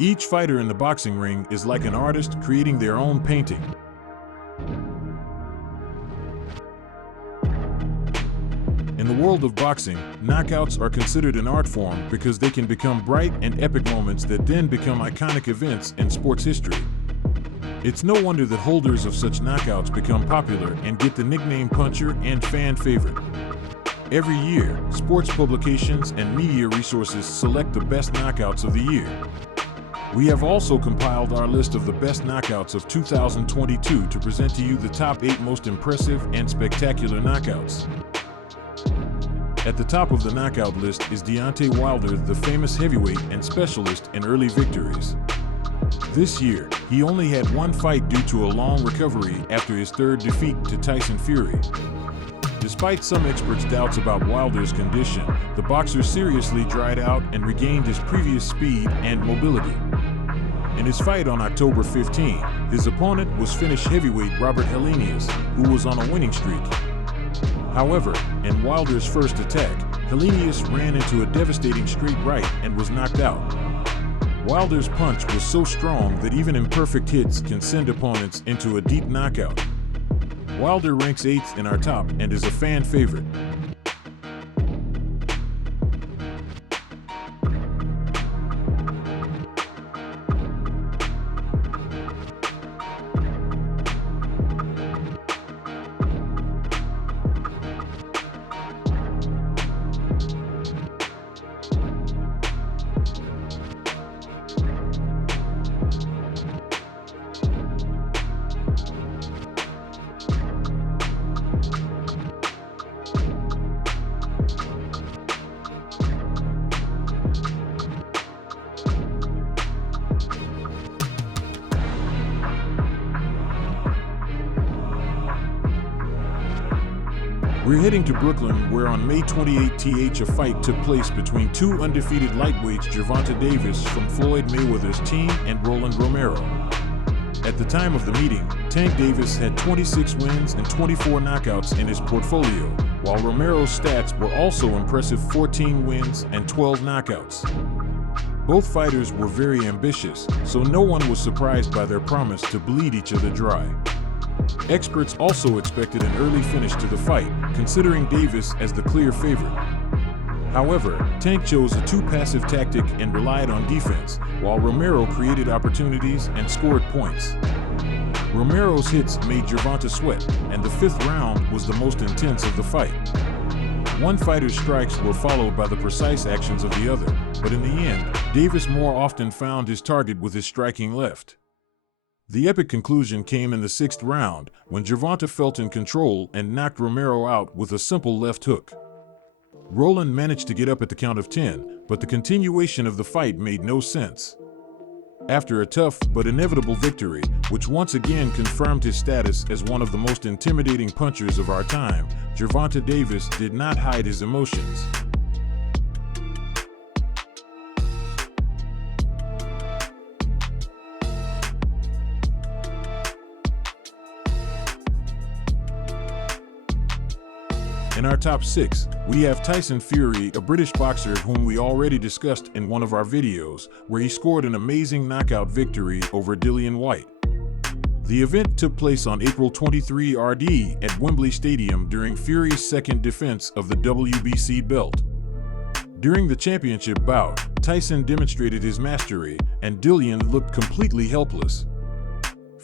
Each fighter in the boxing ring is like an artist creating their own painting. In the world of boxing, knockouts are considered an art form because they can become bright and epic moments that then become iconic events in sports history. It's no wonder that holders of such knockouts become popular and get the nickname puncher and fan favorite. Every year, sports publications and media resources select the best knockouts of the year. We have also compiled our list of the best knockouts of 2022 to present to you the top 8 most impressive and spectacular knockouts. At the top of the knockout list is Deontay Wilder, the famous heavyweight and specialist in early victories. This year, he only had one fight due to a long recovery after his third defeat to Tyson Fury. Despite some experts' doubts about Wilder's condition, the boxer seriously dried out and regained his previous speed and mobility. In his fight on October 15, his opponent was Finnish heavyweight Robert Helenius, who was on a winning streak. However, in Wilder's first attack, Helenius ran into a devastating straight right and was knocked out. Wilder's punch was so strong that even imperfect hits can send opponents into a deep knockout. Wilder ranks 8th in our top and is a fan favorite. We're heading to Brooklyn, where on May 28th a fight took place between two undefeated lightweights, Gervonta Davis from Floyd Mayweather's team and Roland Romero. At the time of the meeting, Tank Davis had 26 wins and 24 knockouts in his portfolio, while Romero's stats were also impressive: 14 wins and 12 knockouts. Both fighters were very ambitious, so no one was surprised by their promise to bleed each other dry. Experts also expected an early finish to the fight, considering Davis as the clear favorite. However, Tank chose a too passive tactic and relied on defense, while Romero created opportunities and scored points. Romero's hits made Gervonta sweat, and the 5th round was the most intense of the fight. One fighter's strikes were followed by the precise actions of the other, but in the end, Davis more often found his target with his striking left. The epic conclusion came in the 6th round, when Gervonta felt in control and knocked Romero out with a simple left hook. Roland managed to get up at the count of 10, but the continuation of the fight made no sense. After a tough but inevitable victory, which once again confirmed his status as one of the most intimidating punchers of our time, Gervonta Davis did not hide his emotions. In our top 6, we have Tyson Fury, a British boxer whom we already discussed in one of our videos, where he scored an amazing knockout victory over Dillian Whyte. The event took place on April 23 RD at Wembley Stadium during Fury's second defense of the WBC belt. During the championship bout, Tyson demonstrated his mastery, and Dillian looked completely helpless.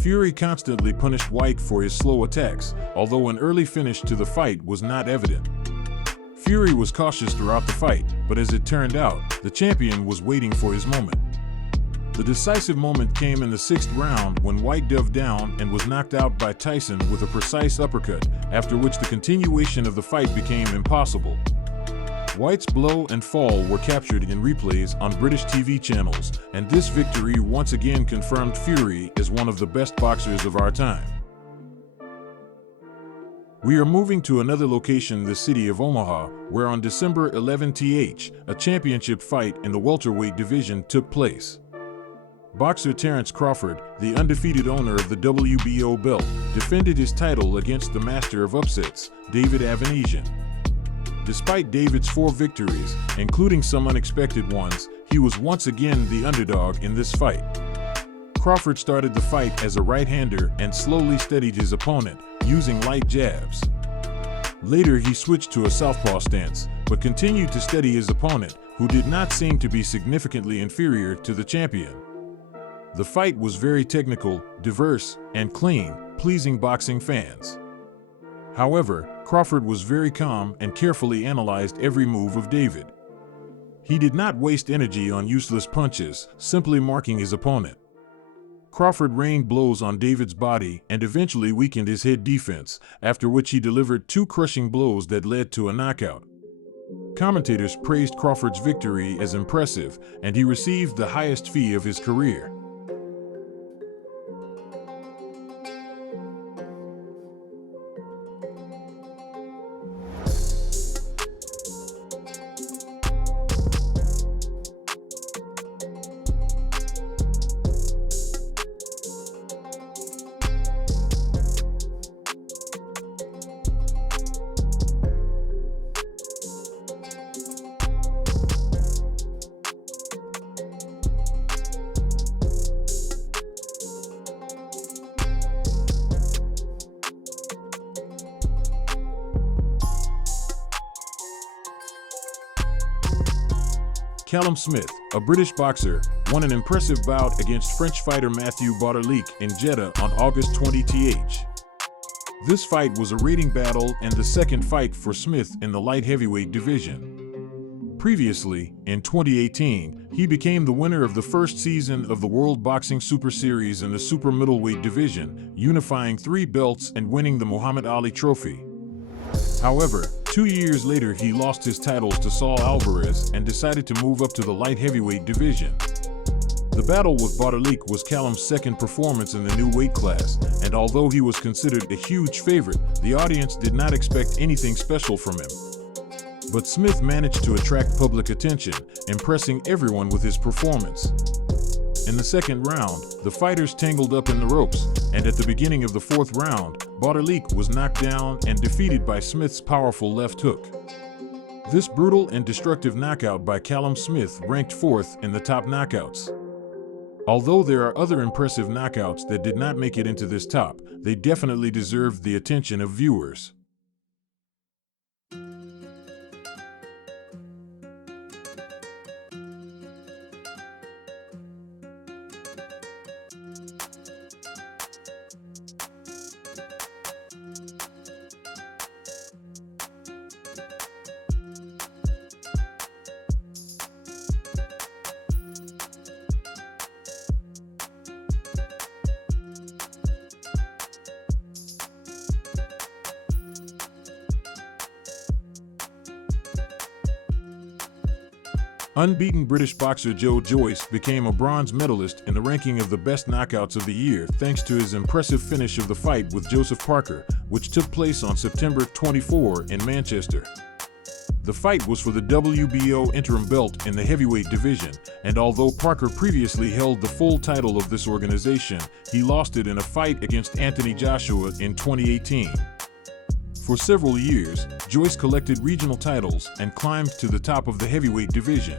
Fury constantly punished Whyte for his slow attacks, although an early finish to the fight was not evident. Fury was cautious throughout the fight, but as it turned out, the champion was waiting for his moment. The decisive moment came in the 6th round when Whyte dove down and was knocked out by Tyson with a precise uppercut, after which the continuation of the fight became impossible. Whyte's blow and fall were captured in replays on British TV channels, and this victory once again confirmed Fury as one of the best boxers of our time. We are moving to another location, the city of Omaha, where on December 11th, a championship fight in the welterweight division took place. Boxer Terence Crawford, the undefeated owner of the WBO belt, defended his title against the master of upsets, David Avanesian. Despite David's 4 victories, including some unexpected ones, he was once again the underdog in this fight. Crawford started the fight as a right-hander and slowly steadied his opponent, using light jabs. Later he switched to a southpaw stance, but continued to steady his opponent, who did not seem to be significantly inferior to the champion. The fight was very technical, diverse, and clean, pleasing boxing fans. However, Crawford was very calm and carefully analyzed every move of David. He did not waste energy on useless punches, simply marking his opponent. Crawford rained blows on David's body and eventually weakened his head defense, after which he delivered 2 crushing blows that led to a knockout. Commentators praised Crawford's victory as impressive, and he received the highest fee of his career. Callum Smith, a British boxer, won an impressive bout against French fighter Mathieu Bauderlique in Jeddah on August 20th. This fight was a rating battle and the second fight for Smith in the light heavyweight division. Previously, in 2018, he became the winner of the first season of the World Boxing Super Series in the super middleweight division, unifying 3 belts and winning the Muhammad Ali Trophy. However, 2 years later he lost his titles to Saul Alvarez and decided to move up to the light heavyweight division. The battle with Bauderlique was Callum's second performance in the new weight class, and although he was considered a huge favorite, the audience did not expect anything special from him. But Smith managed to attract public attention, impressing everyone with his performance. In the second round, the fighters tangled up in the ropes, and at the beginning of the 4th round, Bauderlique was knocked down and defeated by Smith's powerful left hook. This brutal and destructive knockout by Callum Smith ranked 4th in the top knockouts. Although there are other impressive knockouts that did not make it into this top, they definitely deserved the attention of viewers. Unbeaten British boxer Joe Joyce became a bronze medalist in the ranking of the best knockouts of the year thanks to his impressive finish of the fight with Joseph Parker, which took place on September 24 in Manchester. The fight was for the WBO interim belt in the heavyweight division, and although Parker previously held the full title of this organization, he lost it in a fight against Anthony Joshua in 2018. For several years, Joyce collected regional titles and climbed to the top of the heavyweight division.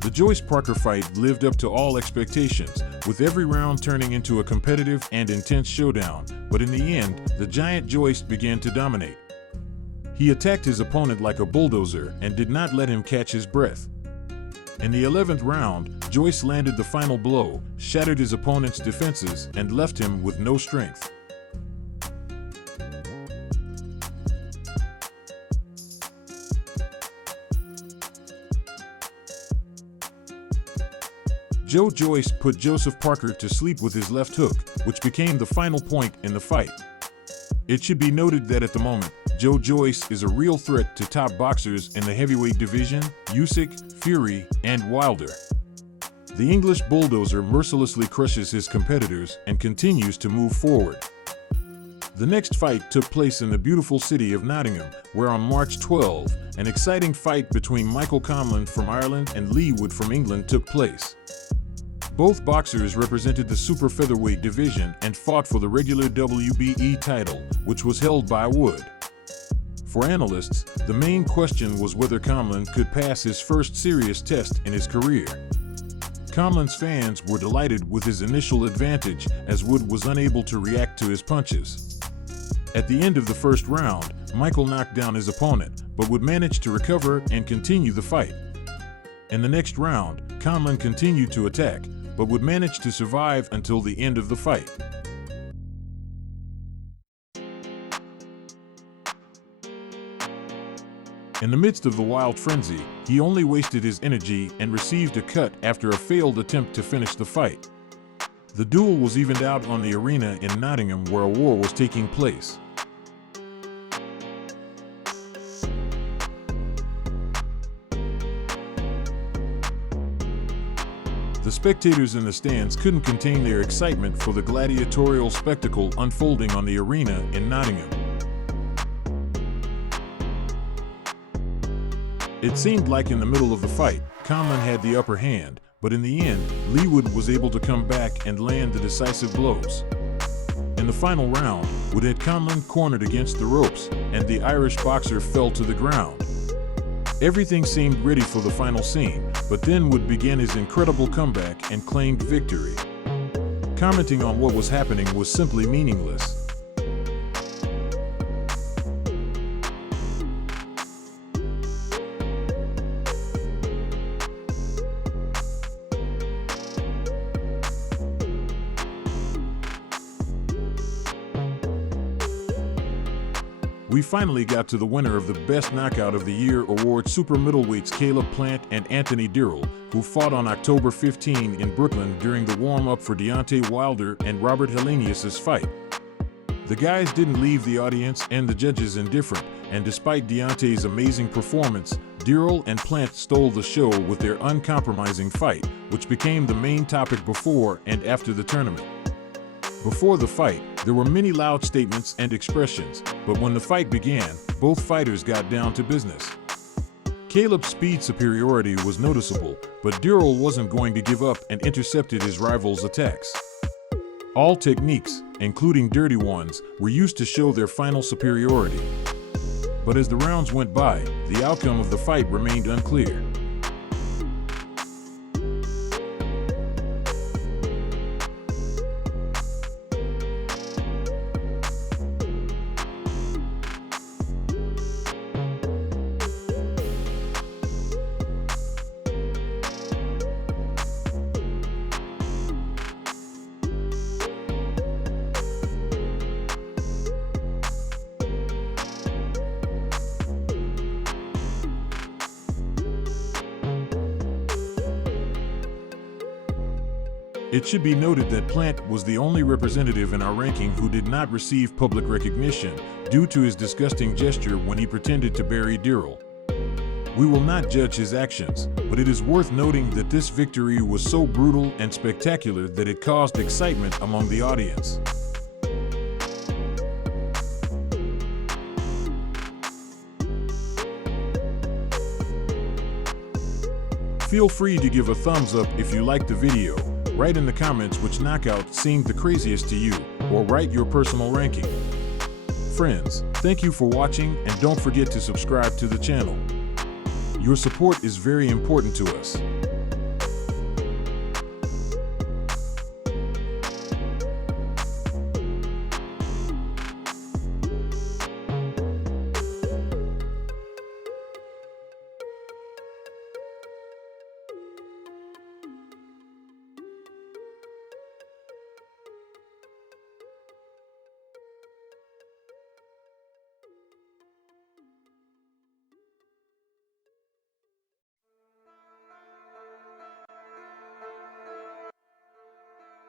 The Joyce-Parker fight lived up to all expectations, with every round turning into a competitive and intense showdown, but in the end, the giant Joyce began to dominate. He attacked his opponent like a bulldozer and did not let him catch his breath. In the 11th round, Joyce landed the final blow, shattered his opponent's defenses, and left him with no strength. Joe Joyce put Joseph Parker to sleep with his left hook, which became the final point in the fight. It should be noted that at the moment, Joe Joyce is a real threat to top boxers in the heavyweight division, Usyk, Fury, and Wilder. The English bulldozer mercilessly crushes his competitors and continues to move forward. The next fight took place in the beautiful city of Nottingham, where on March 12, an exciting fight between Michael Conlan from Ireland and Leigh Wood from England took place. Both boxers represented the super featherweight division and fought for the regular WBE title, which was held by Wood. For analysts, the main question was whether Conlan could pass his first serious test in his career. Conlan's fans were delighted with his initial advantage, as Wood was unable to react to his punches. At the end of the first round, Michael knocked down his opponent, but would manage to recover and continue the fight. In the next round, Conlan continued to attack, but would manage to survive until the end of the fight. In the midst of the wild frenzy, he only wasted his energy and received a cut after a failed attempt to finish the fight. The duel was evened out on the arena in Nottingham, where a war was taking place. The spectators in the stands couldn't contain their excitement for the gladiatorial spectacle unfolding on the arena in Nottingham. It seemed like in the middle of the fight, Conlan had the upper hand, but in the end, Leigh Wood was able to come back and land the decisive blows. In the final round, Wood had Conlan cornered against the ropes, and the Irish boxer fell to the ground. Everything seemed ready for the final scene, but then Wood began his incredible comeback and claimed victory. Commenting on what was happening was simply meaningless. We finally got to the winner of the Best Knockout of the Year award, super middleweights Caleb Plant and Anthony Dirrell, who fought on October 15 in Brooklyn during the warm-up for Deontay Wilder and Robert Helenius's fight. The guys didn't leave the audience and the judges indifferent, and despite Deontay's amazing performance, Dirrell and Plant stole the show with their uncompromising fight, which became the main topic before and after the tournament. Before the fight, there were many loud statements and expressions, but when the fight began, both fighters got down to business. Caleb's speed superiority was noticeable, but Dirrell wasn't going to give up and intercepted his rival's attacks. All techniques, including dirty ones, were used to show their final superiority. But as the rounds went by, the outcome of the fight remained unclear. It should be noted that Plant was the only representative in our ranking who did not receive public recognition due to his disgusting gesture when he pretended to bury Dirrell. We will not judge his actions, but it is worth noting that this victory was so brutal and spectacular that it caused excitement among the audience. Feel free to give a thumbs up if you liked the video. Write in the comments which knockout seemed the craziest to you, or write your personal ranking. Friends, thank you for watching, and don't forget to subscribe to the channel. Your support is very important to us.